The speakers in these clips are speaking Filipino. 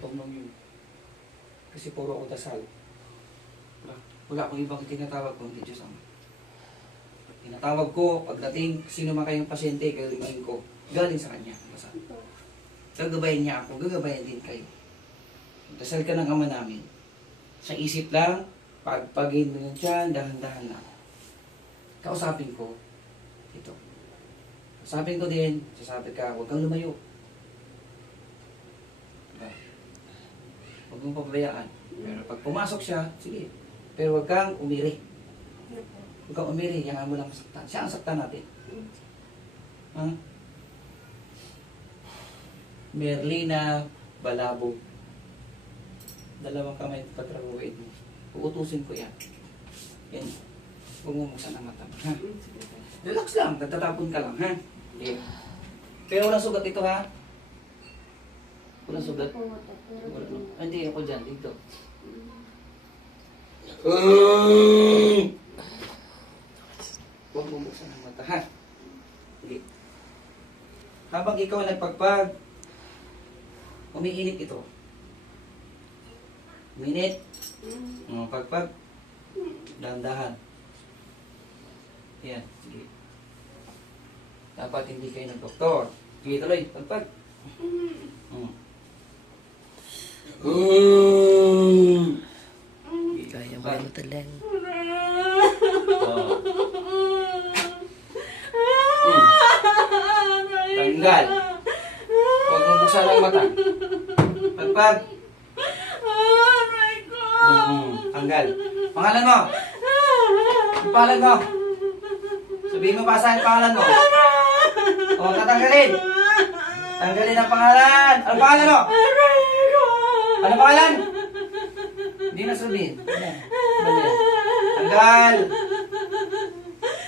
tugtog yun. Kasi puro ako dasal. Wala akong ibang tinatawag kundi Diyos Ama. Tinatawag ko, pagdating, sino man kayong pasyente, galing ko, galing sa Kanya. Basta. Gagabayan niya ako, gagabayan din kayo. Dasal ka ng Ama namin. Sa isip lang, pagpagin mo yun dyan, dahan-dahan lang. Kausapin ko, ito. Kausapin ko din, sasabi ka, huwag kang lumayo. Diba? Huwag mong pabayaan. Pero pag pumasok siya, sige. Pero huwag kang umiri. Huwag kang umiri, yan mo lang masaktan. Siya ang saktan natin. Ha? Merlina Balabo. Dalawang kamay patrabuhin mo. Uutusin ko yan. Yan. Huwag mo buksan ang mata mo. Ha? Relax lang. Nagtatapon ka lang. Ha? Yeah. Pero walang sugat ito ha? Walang sugat? Wala, no? Hindi ako dyan. Dito. Huwag mo buksan ang mata. Ha? Sige. Habang ikaw nagpagpag, umiinit ito. Minute. Pagpag. Dahan-dahan. Yan. Sige. Dapat hindi kayo nag-doktor. Sige, tuloy. Pagpag. Kaya mo yung talang. Tanggal. Huwag mong buksan ang mata. Pagpag. Tanggal. Pangalan mo? Ang pangalan mo? Sabihin mo pa saan ang pangalan mo? O, tatanggalin. Tanggalin ang pangalan. Ano pangalan mo? Ano pangalan? Hindi na sabihin. Dali. Tanggal.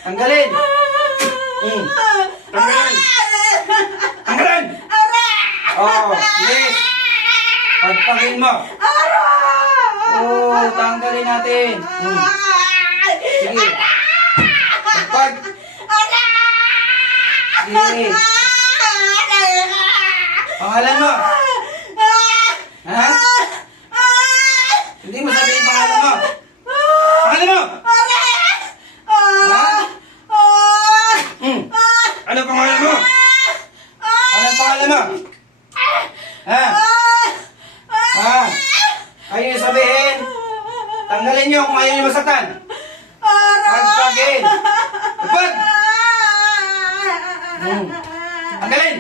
Tanggalin. Tanggalin. Tanggalin. Oh, yes. Pagpagin mo. Oh, tanggalin natin. Sige. Pagpag. Sige. Pangalan mo? Ha? Hindi mo sabihin pangalan mo? Pangalan mo? Ha? Ano pangalan mo? Anong pangalan mo? Ha? Ha? Ayaw niyo sabihin? Tanggalin niyo kung ayaw niyo masaktan. Pagpagin. Pagpag. Tanggalin.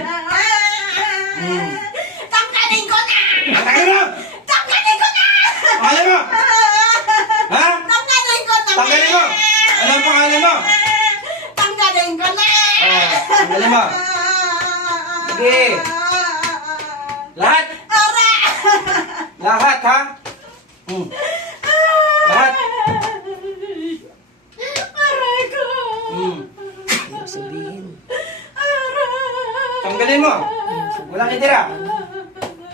Tanggalin ko na! Tanggalin mo! Tanggalin ko na! Pangalan mo? Ha? Tanggalin ko na! Tanggalin mo! Anong pangalan mo? Tanggalin ko na! Tanggalin mo. Sige. Lahat? Lahat, ha? Lahat. Aray ko! Ayaw sabihin. Tanggalin mo. Walang itira.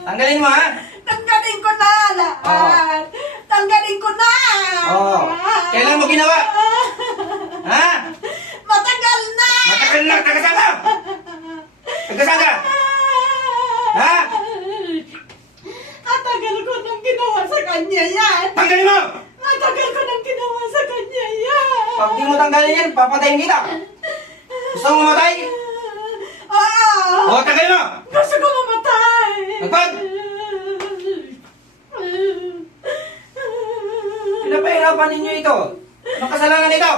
Tanggalin mo, ha? Tanggalin ko na lahat! Tanggalin ko na! Oo. Kailan mo ginawa? Ha? Matagal na! Matagal na. Tagasal ka. Tagasal ka. Ha? Matagal ko nang ginawa sa kanya yan! Tanggalin mo. Matagal ko nang ginawa sa kanya yan! Pag di mo tanggalin yan, papatayin kita. Gusto mo mamatay? Oo! Oo, tanggalin mo. Gusto ko mamatay! Magpag. Pinapahirapan ninyo ito. Anong kasalanan ito?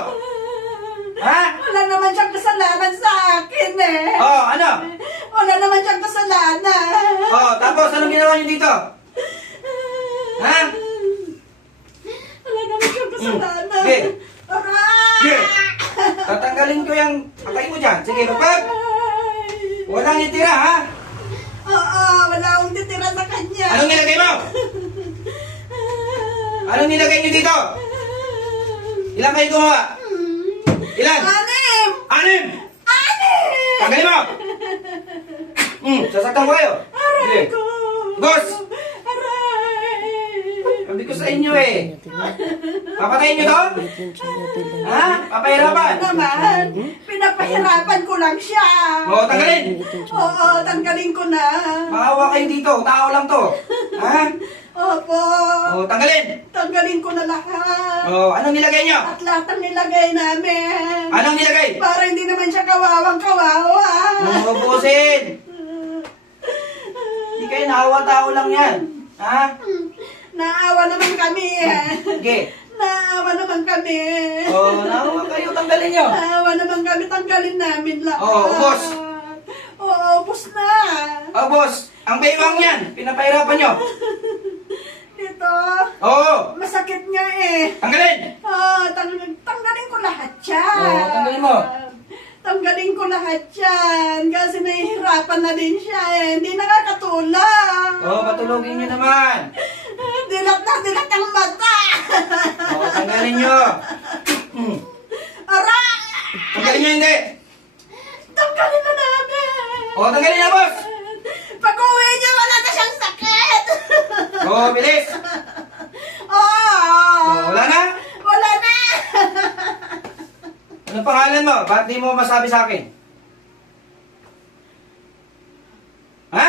Ha? Wala naman siyang kasalanan sa akin eh! Oo, ano? Wala naman siyang kasalanan! Oo, tapos anong ginawa niyo dito? Ha? Wala naman siyang kasalanan! Sige. Aray! Sige. Tatanggalin ko yung atay mo dyan. Sige, pagpag. Walang itira, ha? Oo, wala akong titira sa kanya! Anong nilagay mo? Anong nilagay niyo dito? Ilan kayo gumawa? Ilan? Anim! Anim! Anim! Tanggalin mo! Sasaktan ko kayo. Aray Sige. ko! Boss! Aray! Sabi ko ko sa inyo eh. Papatayin nyo to? Ha? Papahirapan? Naman, pinapahirapan ko lang siya. Oo, tanggalin. Oo, tanggalin ko na. Maawa kayo dito. Tao lang to. Ha? Opo, Oo, tanggalin. tanggalin ko na lahat. Oo, anong nilagay nyo? At lahat ang nilagay namin. Anong nilagay? Para hindi naman siya kawawang kawawa. Ubusin. Hindi kayo naawa, tao lang yan. Ha? Naawa naman kami. Sige. Naawa naman kami. Oo, naawa kayo. Tanggalin nyo. Naawa naman kami, tanggalin namin lahat. Oo, ubos. Oo, ubos na. Oh, boss. Ang baywang yan. Pinapahirapan nyo. Dito, Oo. masakit nga eh. Tanggalin. Tanggalin ko lahat siya. Oo, tanggalin mo. Tanggalin ko lahat yan. Kasi nahihirapan na din siya eh. Hindi nakakatulong. Oo, patulogin nyo naman. Dilat na dilat ang mata. Oo, tanggalin nyo. Aray! Tanggalin nyo hindi. Tanggalin na namin. Oo, tanggalin na, boss. Pag-uwi niya, wala na siyang sakit. Oo, bilis. Oo. Oo, wala na. Wala na. Anong pangalan mo? Ba't di mo masabi sa akin? Ha?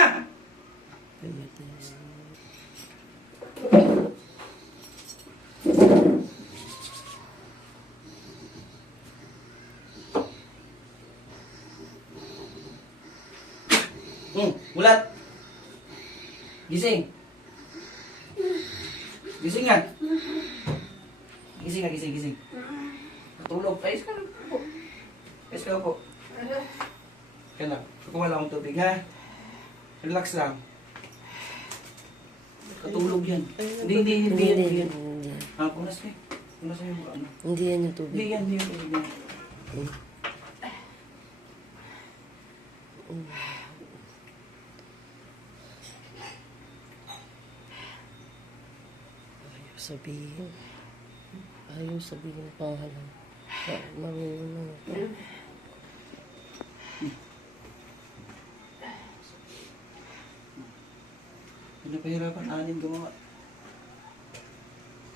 Mulat. Gising. Gising nga. Gising nga, gising, gising. Natulog. Ayos ka lang po. Ayos ka lang po. Kaya lang. Kukuha lang akong tubig, ha? Relax lang. Katulog yan. Hindi. Ha, punas ka. Punas ka yung ano. Hindi yan yung Hindi tubig. yan, hindi yan, hindi yan. Ayaw sabihin. Ayaw sabihin ang pangalan. Marunong ako. Pinapahirapan, anin gumawa.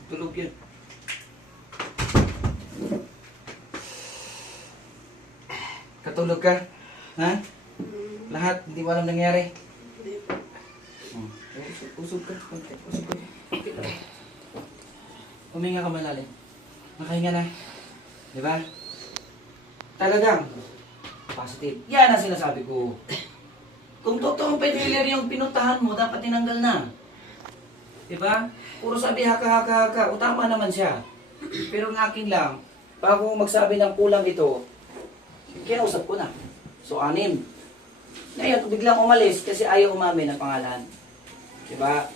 Tulog yan. Katulog ka? Ha? Lahat, hindi mo alam nangyari? Usog ka. Usog ka. Huminga ka malalim. Makahinga na. Di ba? Talagang positive. Yan ang sinasabi ko. Kung totoong failure yung pinuntahan mo, dapat tinanggal na. Di ba? Puro sabi haka. O tama naman siya. Pero ang akin lang, bago magsabi ng kulang ito, kinausap ko na. So, 6. Ngayon, biglang umalis kasi ayaw umamin ng pangalan. Diba?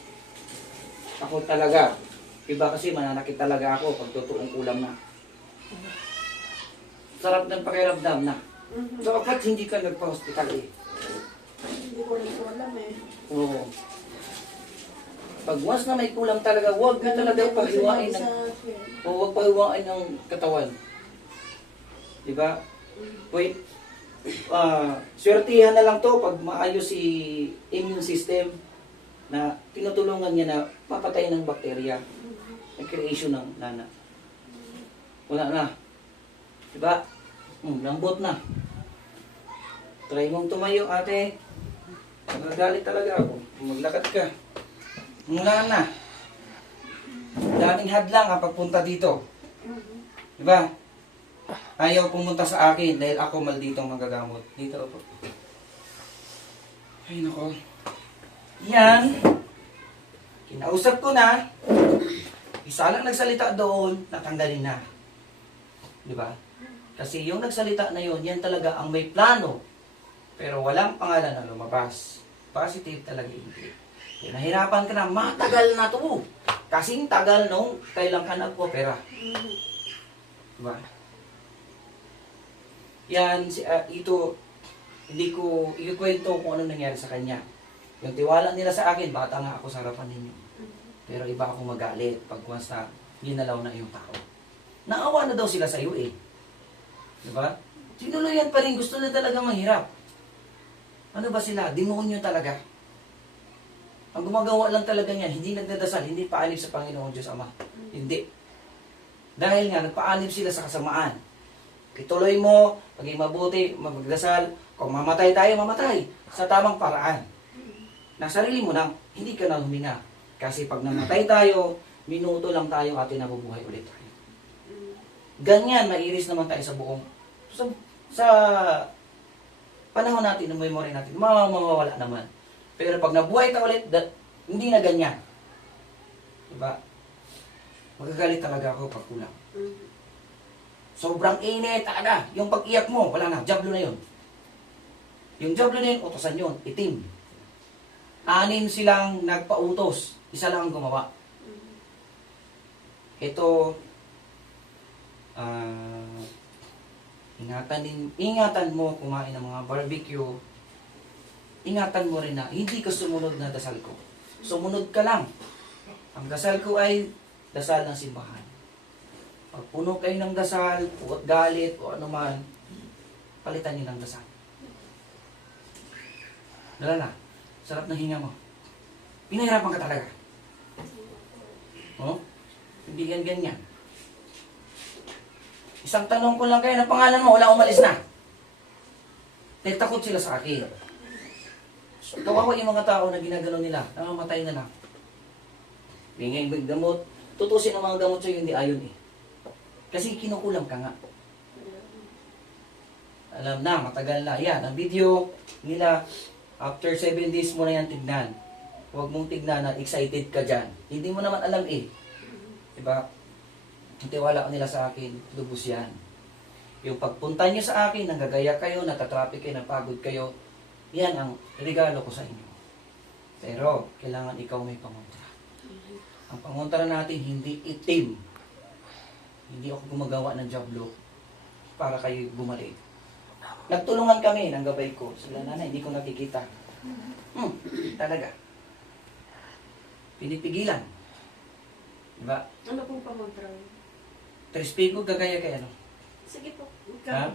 Ako talaga. Iba kasi mananakit talaga ako pag totoong kulang na. Sarap ng pakiramdam na. So, kapag hindi ka nagpa-hospital eh. Hindi ko rin alam eh. Oo. Pag once na may kulang talaga, huwag ka talaga pahiwain ng, huwag pahiwain ng katawan. Diba? Wait. Swertihan na lang to pag maayos si immune system na tinutulungan niya na papatay ng bakterya ang creation ng nana. Wala na. Diba? Lambot na. Try mong tumayo, ate. Magagalit talaga ako. Maglakad ka. Wala na. Daming hadlang ang pagpunta dito. Diba? Ayaw pumunta sa akin dahil ako maldito ang magagamot. Dito po. Ay, nako. Yan. Kinausap ko na. Isa lang nagsalita doon, natanggalin na. Di ba? Kasi yung nagsalita na yun, yan talaga ang may plano. Pero walang pangalan na lumabas. Positive talaga hindi. Kaya nahirapan ka na, matagal na to. Kasing tagal nung kailan ka nag-opera. Di ba? Yan, ito, hindi ko ikikwento kung ano nangyari sa kanya. Yung tiwala nila sa akin, bata nga ako sa harapan ninyo. Pero iba ako magalit pag once na ginalaw na yung tao. Naawa na daw sila sa iyo eh. Diba? Tinuluyan pa rin, gusto na talaga mahirap. Ano ba sila? Demonyo talaga. Ang gumagawa lang talaga niyan, hindi nagdadasal, hindi paanib sa Panginoon Diyos Ama. Hindi. Dahil nga, nagpaanib sila sa kasamaan. Ituloy mo, maging mabuti, magdasal. Kung mamatay tayo, mamatay. Sa tamang paraan. Nasa sarili mo lang, hindi ka na huminga. Kasi pag namatay tayo, minuto lang tayo at nabubuhay ulit tayo. Ganyan, mairis naman tayo sa buong, sa panahon natin, ng memory natin, mawawala naman. Pero pag nabuhay ka ulit, hindi na ganyan. Diba? Magagalit talaga ako pag kulang. Sobrang init talaga. Yung pag-iyak mo, wala na, jablo na yun. Yung jablo na yun, utosan yun, itim. 6 silang nagpautos, isa lang ang gumawa. Ito, ingatan mo kumain ng mga barbecue. Ingatan mo rin na hindi ka sumunod na dasal ko. Sumunod ka lang. Ang dasal ko ay dasal ng simbahan. Pag puno kayo ng dasal, o galit, o ano man, palitan niyo ng dasal. Dala na. Sarap ng hinga mo. Pinahirapan ka talaga. Oh? Hindi yan ganyan. Isang tanong ko lang kayo, na pangalan mo, wala umalis na. Dahil takot sila sa akin. So, kawawa yung mga tao na ginagano nila, namamatay na lang. Bingay gamot, tutusin ang mga gamot sa'yo, hindi ayon eh. Kasi kinukulang ka nga. Alam na, matagal na. Yan, ang video nila, after 7 days mo na yan tignan. Huwag mong tignan na excited ka dyan. Hindi mo naman alam eh. Diba? Ang tiwala ko nila sa akin, lubos yan. Yung pagpunta nyo sa akin, nanggagaya kayo, natatraffic kayo, napagod kayo, yan ang regalo ko sa inyo. Pero, kailangan ikaw may pangontra. Ang pangontra natin, hindi itim. Hindi ako gumagawa ng jablo para kayo bumalik. Nagtulungan kami ng gabay ko. Sila nanay, hindi ko nakikita. Talaga. Pinipigilan. Diba? Ano pong pamontra? Trispigo, gagaya kay ano? Sige po. Ha?